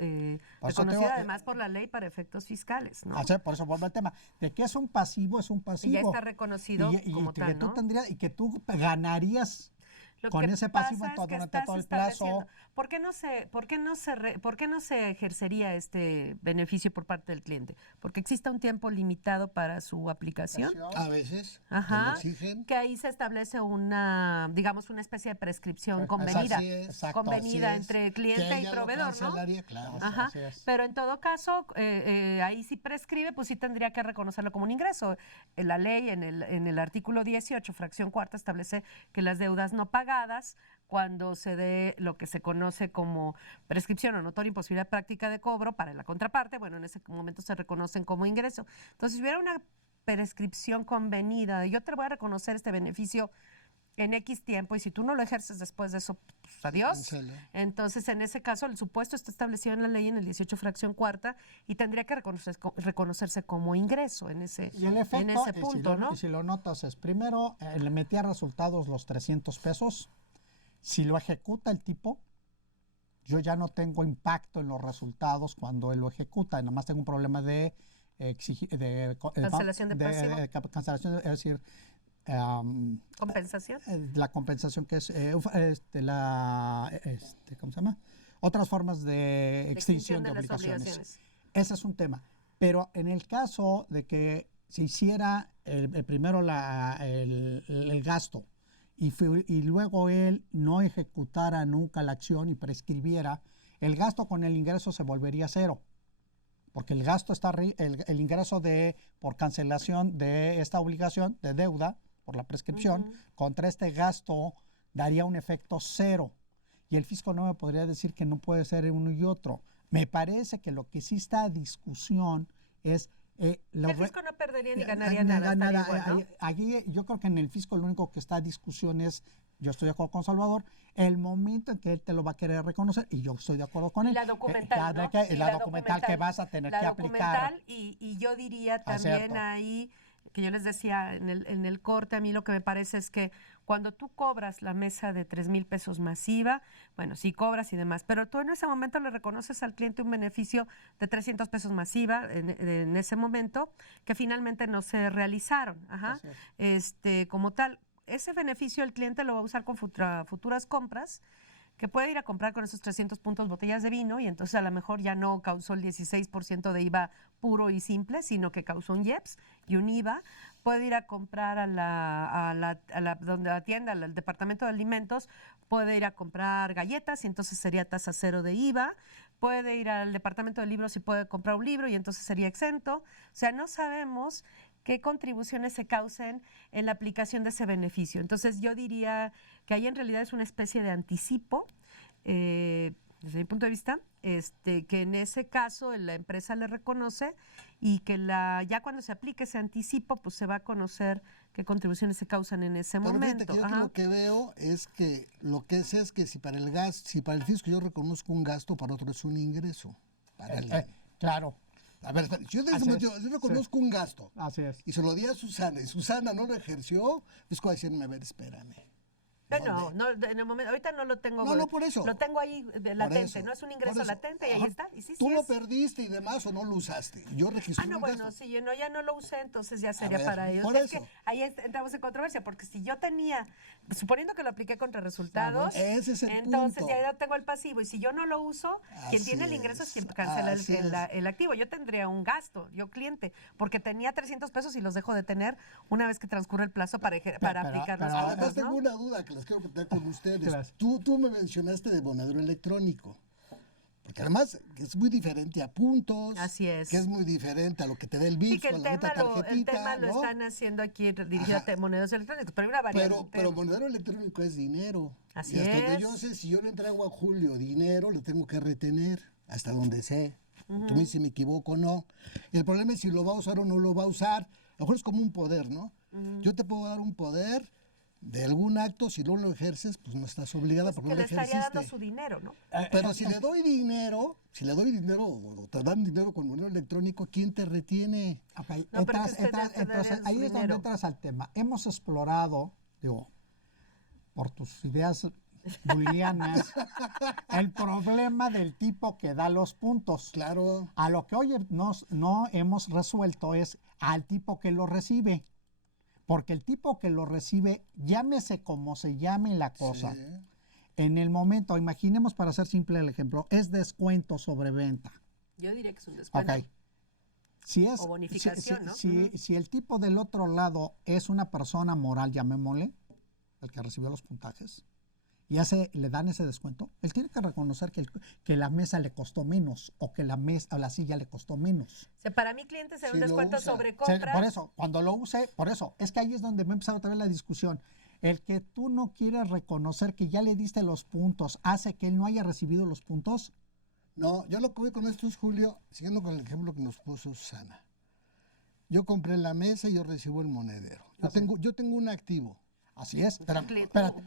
reconocido además por la ley para efectos fiscales, ¿no? Por eso vuelvo al tema. De que es un pasivo, es un pasivo. Y ya está reconocido como tal, ¿no? Y que tú ganarías con ese pasivo durante todo el plazo. ¿Por qué no se ejercería este beneficio por parte del cliente? Porque existe un tiempo limitado para su aplicación. A veces. Ajá. Que ahí se establece una especie de prescripción convenida. Convenida entre cliente y proveedor, ¿no? Claro. Ajá. Pero en todo caso, ahí sí prescribe, pues sí tendría que reconocerlo como un ingreso. La ley en el artículo 18, fracción cuarta, establece que las deudas no pagadas, cuando se dé lo que se conoce como prescripción o notoria imposibilidad práctica de cobro para la contraparte, bueno, en ese momento se reconocen como ingreso. Entonces, si hubiera una prescripción convenida, yo te voy a reconocer este beneficio en X tiempo y si tú no lo ejerces después de eso, pues adiós. Entonces, en ese caso, el supuesto está establecido en la ley en el 18 fracción cuarta y tendría que reconocerse como ingreso en ese, y el efecto, en ese punto, ¿no? Y si lo notas es, primero, le metía resultados los 300 pesos. Si lo ejecuta el tipo, yo ya no tengo impacto en los resultados cuando él lo ejecuta. Nada más tengo un problema de cancelación de pasivo. Cancelación, es decir, compensación. La compensación que es ¿cómo se llama? Otras formas de extinción de obligaciones. Ese es un tema. Pero en el caso de que se hiciera primero el gasto y luego él no ejecutara nunca la acción y prescribiera, el gasto con el ingreso se volvería cero. Porque el gasto el ingreso por cancelación de esta obligación de deuda por la prescripción, contra este gasto daría un efecto cero. Y el fisco no me podría decir que no puede ser uno y otro. Me parece que lo que sí está a discusión es... el fisco no perdería ni ganaría nada. Igual, ¿no? Aquí yo creo que en el fisco lo único que está a discusión es, yo estoy de acuerdo con Salvador, el momento en que él te lo va a querer reconocer, y yo estoy de acuerdo con él. La documental, ¿no? La documental que vas a tener que aplicar. Y yo diría también ahí, que yo les decía en el corte, a mí lo que me parece es que cuando tú cobras la mesa de 3,000 pesos masiva, bueno, sí cobras y demás, pero tú en ese momento le reconoces al cliente un beneficio de 300 pesos masiva en ese momento, que finalmente no se realizaron. Ajá. Como tal, ese beneficio el cliente lo va a usar con futuras compras, que puede ir a comprar con esos 300 puntos botellas de vino y entonces a lo mejor ya no causó el 16% de IVA puro y simple, sino que causó un IEPS y un IVA. Puede ir a comprar a la tienda, al departamento de alimentos, puede ir a comprar galletas y entonces sería tasa cero de IVA. Puede ir al departamento de libros y puede comprar un libro y entonces sería exento. O sea, no sabemos qué contribuciones se causen en la aplicación de ese beneficio. Entonces yo diría que ahí en realidad es una especie de anticipo, desde mi punto de vista, que en ese caso la empresa le reconoce y que ya cuando se aplique ese anticipo, pues se va a conocer qué contribuciones se causan en ese momento. Fíjate, yo lo que veo es que lo que es que si para el fisco yo reconozco un gasto, para otro es un ingreso. Claro. A ver, yo reconozco un gasto. Así es. Y se lo di a Susana, y Susana no lo ejerció, es como decirme, a ver, espérame. No, en el momento, ahorita no lo tengo. No, por eso. Lo tengo ahí latente, eso, ¿no? Es un por ingreso eso. latente y ahí Ajá. está. Y sí, ¿Tú sí lo es. perdiste y demás o no lo usaste? Yo registré No, un bueno, gasto. si yo ya no lo usé, entonces ya sería ver, para ellos. por Es eso. que ahí entramos en controversia, porque si yo tenía, suponiendo que lo apliqué contra resultados, Ese es el entonces punto. ya tengo el pasivo. Y si yo no lo uso, quien Así tiene el ingreso es es, quien cancela así es. el activo. Yo tendría un gasto, yo cliente, porque tenía 300 pesos y los dejo de tener una vez que transcurre el plazo para aplicar los Además, puntos, tengo ¿no? una duda que las quiero contar con ustedes. Gracias. Tú me mencionaste de monedero electrónico. Porque además que es muy diferente a puntos. Así es. Que es muy diferente a lo que te da el Sí, BIPS que con el la neta tema, el tarjetita. tema lo ¿no? están haciendo aquí dirigido a monedas electrónicas, pero hay una variante. Pero monedero electrónico es dinero. Así y hasta donde es. yo sé, si yo le entrego a Julio dinero, lo tengo que retener. Hasta donde sé. Tú me dices si me equivoco o no. El problema es si lo va a usar o no lo va a usar. A lo mejor es como un poder, ¿no? Yo te puedo dar un poder de algún acto, si no lo ejerces, pues no estás obligada porque Que no le lo estaría ejerciste. dando su dinero, ¿no? Pero si le doy dinero o te dan dinero con monedero electrónico, ¿quién te retiene? Ok, No, pero que usted le entonces daría su ahí es donde dinero. entras al tema. Hemos explorado, digo, por tus ideas booleanas, el problema del tipo que da los puntos. Claro. A lo que hoy no hemos resuelto es al tipo que lo recibe. Porque el tipo que lo recibe, llámese como se llame la cosa, Sí. en el momento, imaginemos para hacer simple el ejemplo, es descuento sobre venta. Yo diría que es un descuento. Ok. Si es, O bonificación, ¿no? si el tipo del otro lado es una persona moral, llamémosle, el que recibió los puntajes, y le dan ese descuento, él tiene que reconocer que la mesa le costó menos o que la silla le costó menos. O sea, para mi cliente será un Si lo descuento usa. sobre O sea, compra. por eso, cuando lo use, por eso, es que ahí es donde va a empezar otra vez la discusión. El que tú no quieras reconocer que ya le diste los puntos hace que él no haya recibido los puntos. No, yo lo que voy con esto es, Julio, siguiendo con el ejemplo que nos puso Susana. Yo compré la mesa y yo recibo el monedero. Yo tengo un activo. Así es. Cliente, Espérate.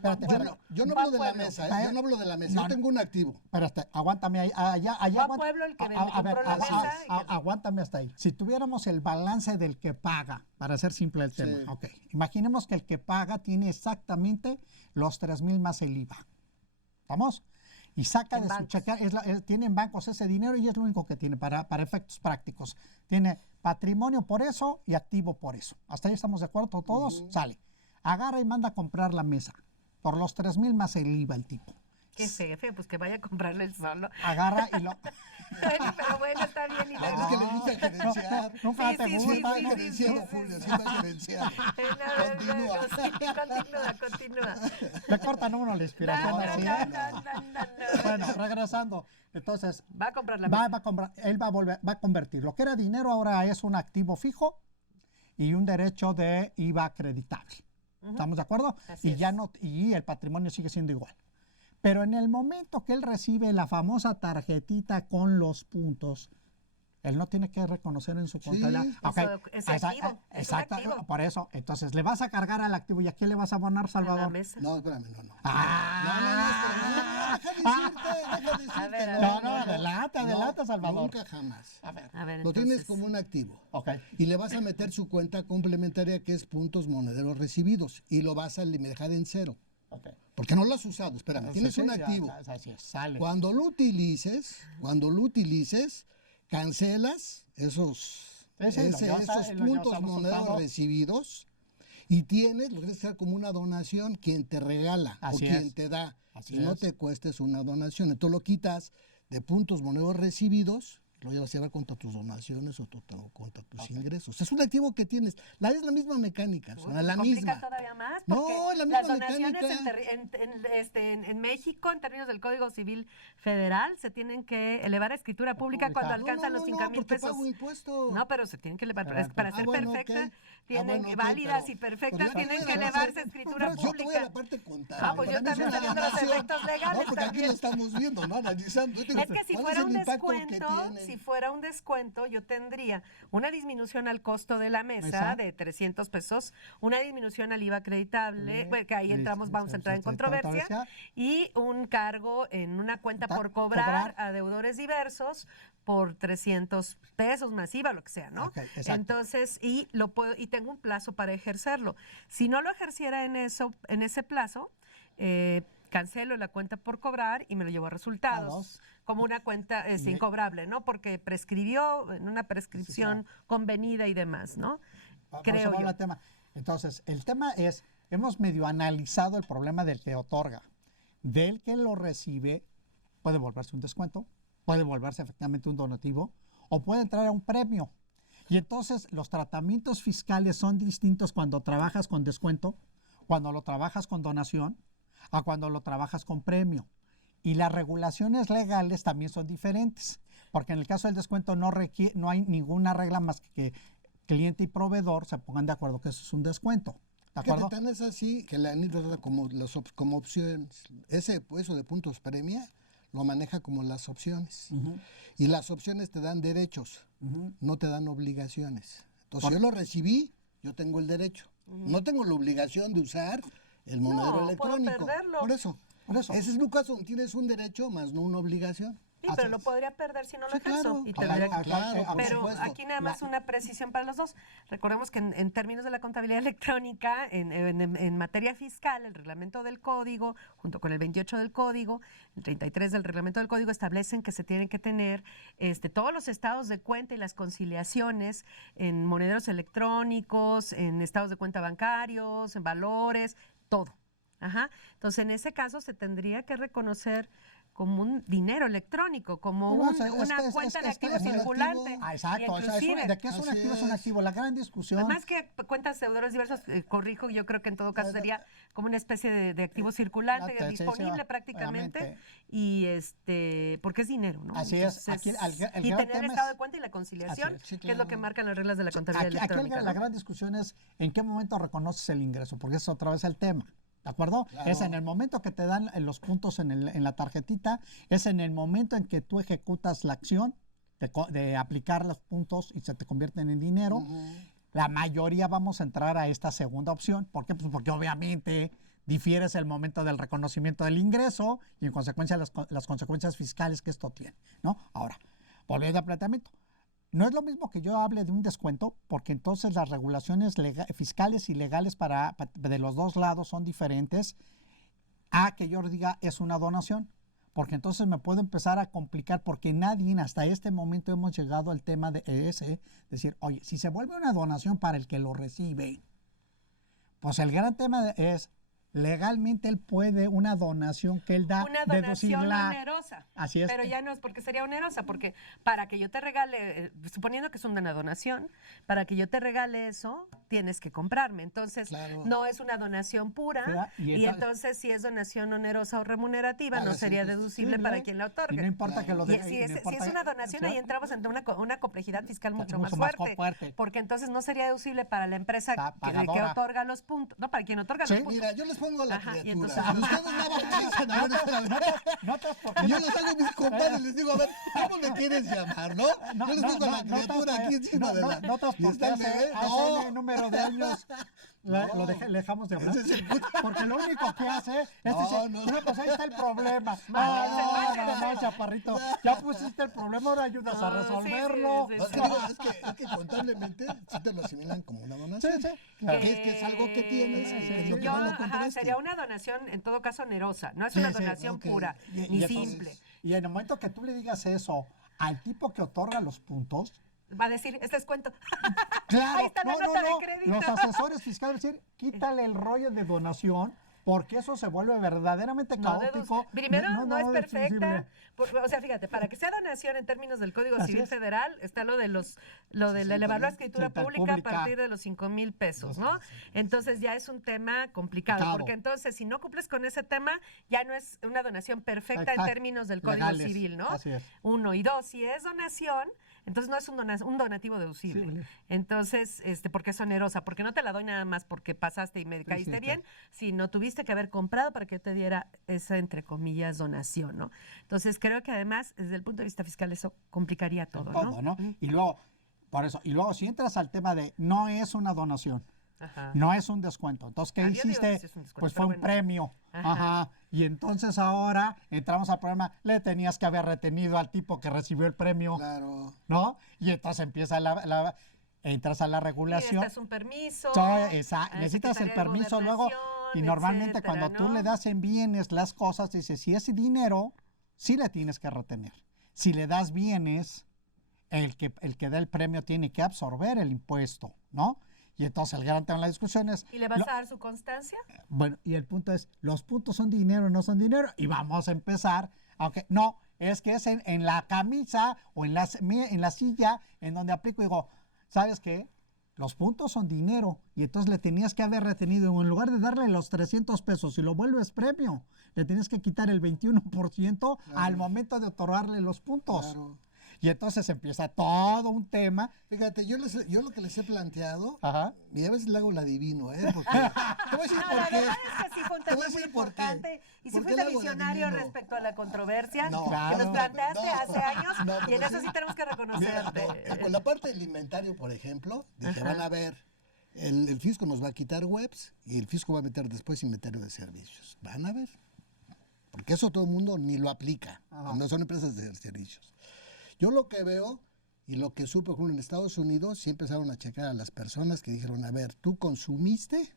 Yo no Va hablo de la pueblo. mesa, Va- yo no hablo de la mesa, No, yo tengo un activo. Espérate, aguántame ahí. Allá Va aguanta- pueblo el que a compró ver, la mesa y que- aguántame hasta ahí. Si tuviéramos el balance del que paga, para hacer simple el tema, Sí. ok. Imaginemos que el que paga tiene exactamente los 3,000 más el IVA. ¿Vamos? Y saca En de bancos. su cheque, tiene en bancos ese dinero y es lo único que tiene para efectos prácticos. Tiene patrimonio por eso y activo por eso. ¿Hasta ahí estamos de acuerdo todos? Sale. Agarra y manda a comprar la mesa. Por los 3,000 más el IVA el tipo. Qué jefe, pues que vaya a comprarle el solo. Agarra y lo... Pero bueno, está bien. Y Es luego- que le gusta gerenciar. Nunca Sí, te sí, gusta. Sí, va sí, gerenciando, sí, Julio, sí. sí va gerenciando. Continúa. Continúa. Le cortan a uno la inspiración No, así. no. Bueno, regresando. Entonces, Va a comprar la va mesa. a comprar, él va a convertir. Lo que era dinero ahora es un activo fijo y un derecho de IVA acreditable. ¿Estamos de acuerdo? Así Y es. ya no, y el patrimonio sigue siendo igual. Pero en el momento que él recibe la famosa tarjetita con los puntos, él no tiene que reconocer en su contabilidad. Eso es activo, es un Exacto, activo. por eso. Entonces, le vas a cargar al activo y ¿a quién le vas a abonar, A la Salvador? mesa. No, espérame, no. Ah. Deja decirte. A ver, No, adelanta, Salvador. Nunca jamás. A ver. A ver, Lo entonces, tienes como un activo. Ok. Y le vas a meter su cuenta complementaria que es puntos monederos recibidos y lo vas a dejar en cero. Ok. Porque no lo has usado, espérame, tienes Sí, un ya, activo. así es, sale. Cuando lo utilices, cancelas esos puntos monederos recibidos y lo tienes que hacer como una donación quien te regala Así o quien es. te da. Así y no es. te cuestes una donación. Entonces lo quitas de puntos monederos recibidos, lo llevas a llevar contra tus donaciones o contra tus ingresos. Es un activo que tienes. Es la misma mecánica, Susana, la complica misma. todavía más. No, porque es la misma las donaciones mecánica. en México, en términos del Código Civil Federal, se tienen que elevar a escritura pública cuando alcanzan los 5,000 porque pesos. pago impuestos. No, pero se tienen que elevar. Para ser bueno, perfectas, ok. tienen Bueno, ok, válidas pero- y perfectas, pero ya tienen te que voy a elevarse a hacer- escritura Yo te voy a pública. la parte contable. Ah, pues yo Para mí es también una estoy viendo los donación. efectos legales No, porque aquí también. lo estamos viendo, ¿no? Analizando. Yo digo, Es que si ¿cuál fuera es un el impacto que descuento, tiene? si fuera un descuento, yo tendría una disminución al costo de la mesa ¿Mesa? de 300 pesos, una disminución al IVA acreditable, bueno, que ahí entramos, vamos a entrar en controversia, y un cargo en una cuenta por cobrar a deudores diversos por 300 pesos más IVA, lo que sea, ¿no? Ok, exacto. Entonces, y tengo un plazo para ejercerlo. Si no lo ejerciera en ese plazo, cancelo la cuenta por cobrar y me lo llevo a resultados, como una cuenta incobrable, ¿no? Porque prescribió en una prescripción convenida y demás, ¿no? Creo yo. Tema. Entonces, el tema es, hemos medio analizado el problema del que otorga. Del que lo recibe, puede volverse un descuento, puede volverse efectivamente un donativo, o puede entrar a un premio. Y entonces los tratamientos fiscales son distintos cuando trabajas con descuento, cuando lo trabajas con donación, a cuando lo trabajas con premio. Y las regulaciones legales también son diferentes, porque en el caso del descuento no hay ninguna regla más que cliente y proveedor se pongan de acuerdo que eso es un descuento. ¿De acuerdo? Tan es así que la ANIT trata como opciones. Eso de puntos premia lo maneja como las opciones. Y las opciones te dan derechos, no te dan obligaciones. Entonces, yo lo recibí, yo tengo el derecho. No tengo la obligación de usar el monedero electrónico. Puedo perderlo. Por eso. Ese es tu caso, tienes un derecho más no una obligación. Sí, pero lo podría perder si no lo Claro, alcanzo. Pero aquí nada más una precisión para los dos. Recordemos que en términos de la contabilidad electrónica, en materia fiscal, el reglamento del código, junto con el 28 del código, el 33 del reglamento del código, establecen que se tienen que tener todos los estados de cuenta y las conciliaciones en monederos electrónicos, en estados de cuenta bancarios, en valores, todo. Entonces, en ese caso se tendría que reconocer como un dinero electrónico, como una cuenta de activo circulante. Exacto, de qué es un activo, es un activo. La gran discusión. Más que cuentas deudores diversos, corrijo, yo creo que en todo caso sería como una especie de activo circulante, disponible prácticamente, y porque es dinero, ¿no? Así es. Aquí, y tener el estado de cuenta y la conciliación, que es lo que marcan las reglas de la contabilidad electrónica. Aquí la gran discusión es en qué momento reconoces el ingreso, porque es otra vez el tema. ¿De acuerdo? Claro. Es en el momento que te dan los puntos en la tarjetita, es en el momento en que tú ejecutas la acción de aplicar los puntos y se te convierten en dinero. La mayoría vamos a entrar a esta segunda opción. ¿Por qué? Pues porque obviamente difieres el momento del reconocimiento del ingreso y en consecuencia las consecuencias fiscales que esto tiene, ¿no? Ahora, volviendo al planteamiento. No es lo mismo que yo hable de un descuento, porque entonces las regulaciones fiscales y legales de los dos lados son diferentes a que yo diga es una donación, porque entonces me puedo empezar a complicar, porque nadie hasta este momento hemos llegado al tema de decir, oye, si se vuelve una donación para el que lo recibe, pues el gran tema es, legalmente él puede una donación que él da, una donación onerosa. Así es. Pero ya no es porque sería onerosa, porque para que yo te regale, suponiendo que es una donación, para que yo te regale eso, tienes que comprarme. Entonces, no es una donación pura, y entonces si es donación onerosa o remunerativa, no sería deducible para quien la otorgue. Y no importa que lo si es una donación, ahí entramos ante una complejidad fiscal mucho más fuerte, porque entonces no sería deducible para la empresa que otorga los puntos, no para quien otorga los puntos. Mira, yo les pongo a la criatura. Entonces, ustedes no bautizan. Yo les hago a mis compadres y les digo, a ver, ¿cómo me quieres llamar, no? Yo les pongo a la criatura aquí encima de la... No transporté hace número de años. Le dejamos de hablar. Porque lo único que hace es decir, pues ahí está el problema. No, chaparrito. Ya pusiste el problema, ahora ayudas a resolverlo. Es que contablemente sí te lo asimilan como una donación. Que es algo que tienes y que es lo que no lo compraste. Sería una donación, en todo caso, onerosa. No es una donación pura, ni simple. Y en el momento que tú le digas eso al tipo que otorga los puntos, va a decir, este es cuento. Claro, ahí está la nota de crédito. Los asesores fiscales decir, quítale el rollo de donación, porque eso se vuelve verdaderamente caótico. Primero, no es perfecta. O sea, fíjate, para que sea donación en términos del Código Civil Federal, está lo de elevar la escritura pública a partir de los 5,000 pesos, ¿no? Entonces ya es un tema complicado, porque entonces si no cumples con ese tema, ya no es una donación perfecta en términos del Código Civil, ¿no? Así es. 1 y 2, si es donación, entonces no es un donativo deducible. Entonces, porque es onerosa, porque no te la doy nada más porque pasaste y me caíste bien, sino tuviste que haber comprado para que te diera esa, entre comillas, donación, ¿no? Entonces, creo que además, desde el punto de vista fiscal, eso complicaría todo, ¿no? Y luego, si entras al tema de no es una donación, no es un descuento. Entonces, ¿qué hiciste? Pues fue un premio. Y entonces ahora entramos al problema, le tenías que haber retenido al tipo que recibió el premio. Claro. ¿No? Y entonces empieza entras a la regulación. Necesitas un permiso. Necesitas el permiso luego. Y normalmente etcétera, cuando tú ¿no? le das en bienes las cosas, dices, si ese dinero, sí le tienes que retener. Si le das bienes, el que da el premio tiene que absorber el impuesto, ¿no? Y entonces el gran tema de la discusión es... ¿Y le vas a dar su constancia? Bueno, y el punto es, ¿los puntos son dinero o no son dinero? Y vamos a empezar, aunque no, es que es en la camisa o en la silla en donde aplico y digo, ¿sabes qué? Los puntos son dinero y entonces le tenías que haber retenido, en lugar de darle los 300 pesos y lo vuelves premio, le tienes que quitar el 21% al momento de otorgarle los puntos. Claro. Y entonces empieza todo un tema. Fíjate, yo lo que les he planteado, Ajá. y a veces le hago la adivino, porque te voy a decir No, por la qué. verdad es que sí fue un Te voy tema a muy decir por qué. importante. Y si ¿Por qué fuiste le hago la visionario adivino? respecto a la controversia No, que claro. nos planteaste No, hace años, no, y en pero eso sí. sí tenemos que Mira, reconocerte. con la parte del inventario, por ejemplo, dije, Ajá. van a ver, el fisco nos va a quitar webs y el fisco va a meter después inventario de servicios. Van a ver. Porque eso todo el mundo ni lo aplica. Ajá. No son empresas de servicios. Yo lo que veo y lo que supe, por ejemplo, en Estados Unidos, sí empezaron a checar a las personas que dijeron, a ver, tú consumiste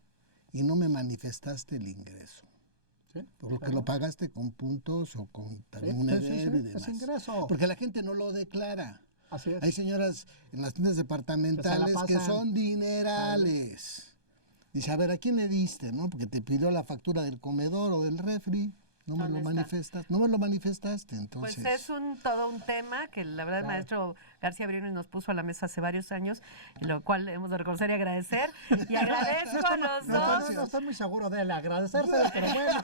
y no me manifestaste el ingreso. ¿Sí? Por lo que lo pagaste con puntos o con también Sí, un sí, EDEB sí, y es demás. ingreso. Porque la gente no lo declara. Así es. Hay señoras en las tiendas departamentales que pasan. son dinerales. Dice, a ver, ¿a quién le diste? ¿No? Porque te pidió la factura del comedor o del refri. No me ¿Dónde lo está? manifestas, no me lo manifestaste, entonces. Pues es todo un tema que la verdad el maestro García Briones nos puso a la mesa hace varios años, y lo cual hemos de reconocer y agradecer. Y agradezco a los dos. No estoy muy seguro de él agradecérselo, pero bueno.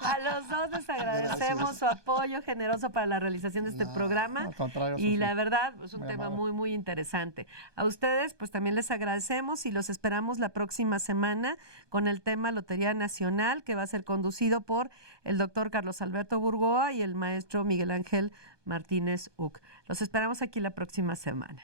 A los dos les agradecemos Gracias. su apoyo generoso para la realización de este programa. al contrario, Y Susi. la verdad, es un Muy tema amable. muy, muy interesante. A ustedes, pues también les agradecemos y los esperamos la próxima semana con el tema Lotería Nacional, que va a ser conducido por el doctor Carlos Alberto Burgoa y el maestro Miguel Ángel Martínez Uc. Los esperamos aquí la próxima semana.